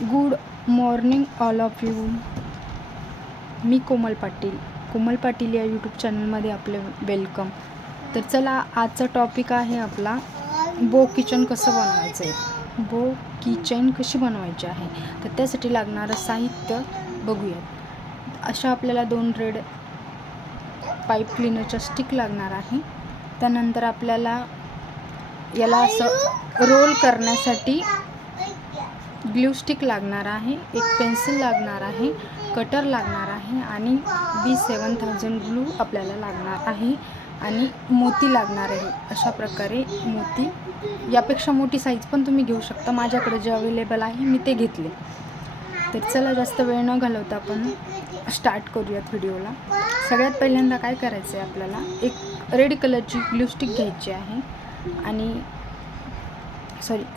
Good morning all of you. मी कोमल पाटील या YouTube चॅनलमध्ये आपले वेलकम. तर चला, आजचा टॉपिक आहे आपला बो किचन कसं बनवायचं आहे. बो किचन कशी बनवायची आहे तर त्यासाठी लागणारं साहित्य बघूयात. अशा आपल्याला 2 रेड पाईप क्लीनरच्या स्टिक लागणार आहे. त्यानंतर आपल्याला याला असं रोल करण्यासाठी ग्लू स्टिक लागणार आहे, एक पेन्सिल लागणार आहे, कटर लागणार आहे आणि B7000 ग्लू आपल्याला लागणार आहे आणि मोती लागणार आहे. अशा प्रकारे मोती, यापेक्षा मोठी साईज पण तुम्ही घेऊ शकता. माझ्याकडे जे अवेलेबल आहे मी ते घेतले. तर चला, जास्त वेळ न घालवता आपण स्टार्ट करूयात व्हिडिओला. सगळ्यात पहिल्यांदा काय करायचं आहे, आपल्याला एक रेड कलरची ग्लू स्टिक घ्यायची आहे आणि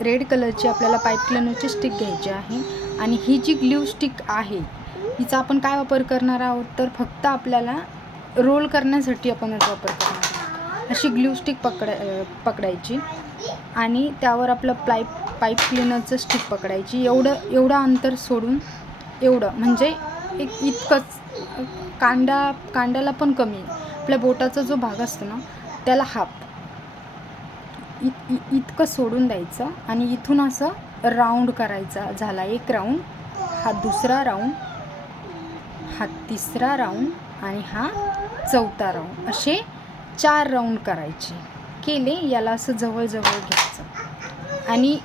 रेड कलरची आपल्याला पाईप क्लीनरची स्टिक घ्यायची आहे. आणि ही जी ग्लू स्टिक आहे हिचा आपण काय वापर करणार आहोत तर फक्त आपल्याला रोल करण्यासाठी आपण याचा वापर करणार आहोत. अशी ग्लू स्टिक पकडायची आणि त्यावर आपलं पाईप क्लीनरचं स्टिक पकडायची. एवढं अंतर सोडून, एवढं म्हणजे एक इतकंच, कांड्याला पण कमी, आपल्या बोटाचा जो भाग असतो ना त्याला हाफ इतकं सोडून द्यायचं आणि इथून असं राऊंड करायचा. झाला एक राऊंड, हा दुसरा राऊंड, हा तिसरा राऊंड आणि हा चौथा राऊंड. असे 4 राऊंड करायचे. केले, याला असं जवळ घ्यायचं आणि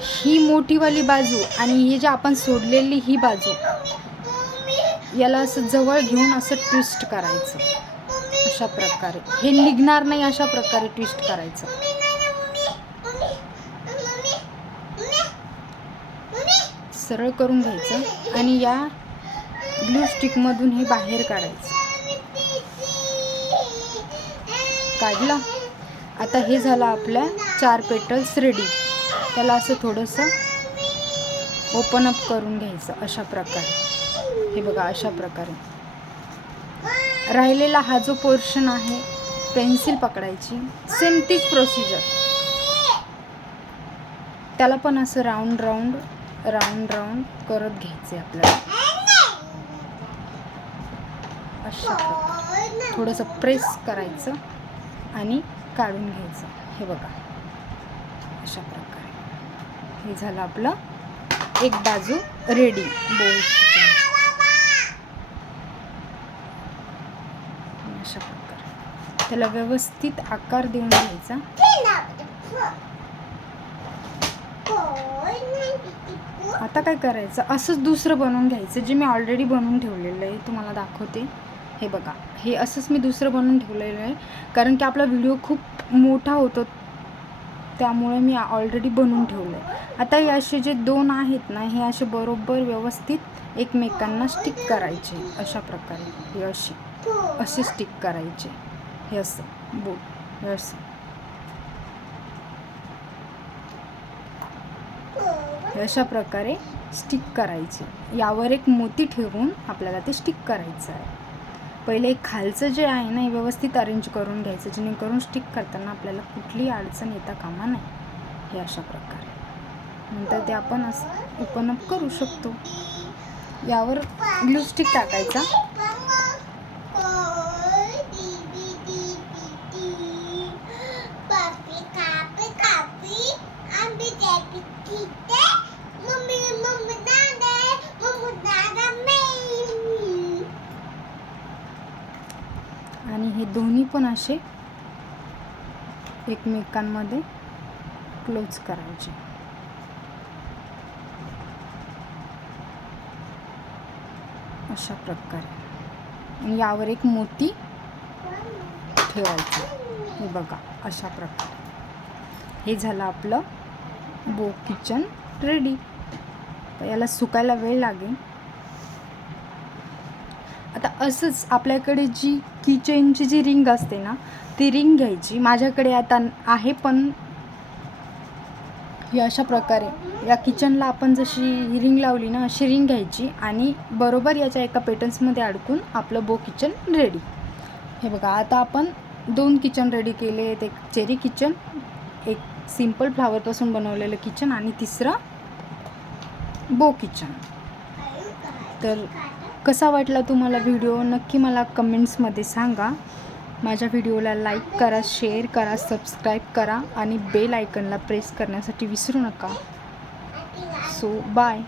ही मोठीवाली बाजू आणि ही जी आपण सोडलेली ही बाजू, याला असं जवळ घेऊन असं ट्विस्ट करायचं. अशा प्रकारे हे निघणार नाही, अशा प्रकारे ट्विस्ट करायचं. सरळ करून घ्यायचं आणि या ग्लू स्टिकमधून हे बाहेर काढायचं. काढलं. आता हे झालं आपल्या 4 पेटल्स रेडी. त्याला असं थोडंसं ओपन अप करून घ्यायचं. अशा प्रकारे हे बघा, अशा प्रकारे राहिलेला हा जो पोर्शन आहे, पेन्सिल पकडायची. सेम तीच प्रोसिजर, त्याला पण असं राऊंड करत घ्यायचे आपल्याला. अशा प्रकारे थोडंसं प्रेस करायचं आणि काढून घ्यायचं. हे बघा, अशा प्रकारे हे झालं आपलं एक बाजू रेडी बोल. अशा प्रकारे त्याला व्यवस्थित आकार देऊन घ्यायचा. आता काय करायचं, असंच दुसरं बनवून घ्यायचं, जे मी ऑलरेडी बनवून ठेवलेलं आहे. तुम्हाला दाखवते. हे बघा, हे असंच मी दुसरं बनवून ठेवलेलं आहे, कारण की आपला व्हिडिओ खूप मोठा होतो, त्यामुळे मी ऑलरेडी बनवून ठेवलं आहे. आता हे असे जे 2 आहेत ना, हे असे बरोबर व्यवस्थित एकमेकांना स्टिक करायचे. अशा प्रकारे हे असे स्टिक करायचे. हे असं बोट, हे असं अशा प्रकारे स्टिक करायचे. यावर एक मोती ठेवून आपल्याला ते स्टिक करायचं आहे. पहिले एक खालचं जे आहे ना, हे व्यवस्थित अरेंज करून घ्यायचं, जेणेकरून स्टिक करताना आपल्याला कुठलीही अडचण येता कामा नाही. हे अशा प्रकारे नंतर ते आपण असं ओपन अप करू शकतो. यावर ग्लू स्टिक टाकायचा. आणि हे दोन्ही पण असे एकमेकांमध्ये क्लोज करायचे. अशा प्रकारे. आणि यावर एक मोती ठेवायचा. हे बघा, अशा प्रकारे हे झालं आपलं बो किचन रेडी. तर याला सुकायला वेळ लागेल. आता असंच आपल्याकडे जी किचनची जी रिंग असते ना, ती रिंग घ्यायची. माझ्याकडे आता आहे, पण ही अशा प्रकारे या किचनला आपण जशी ही रिंग लावली ना, अशी रिंग घ्यायची आणि बरोबर याच्या एका पेटन्समध्ये अडकून आपलं बो किचन रेडी. हे बघा, आता आपण 2 किचन रेडी केले. एक चेरी किचन, एक सिंपल फ्लावरपासून बनवलेलं किचन आणि तिसरं बो किचन. तर कसा वाटला तुम्हाला व्हिडिओ नक्की मला कमेंट्समध्ये सांगा. माझ्या व्हिडिओला लाईक करा, शेअर करा, सबस्क्राईब करा आणि बेल आयकनला प्रेस करण्यासाठी विसरू नका. So bye.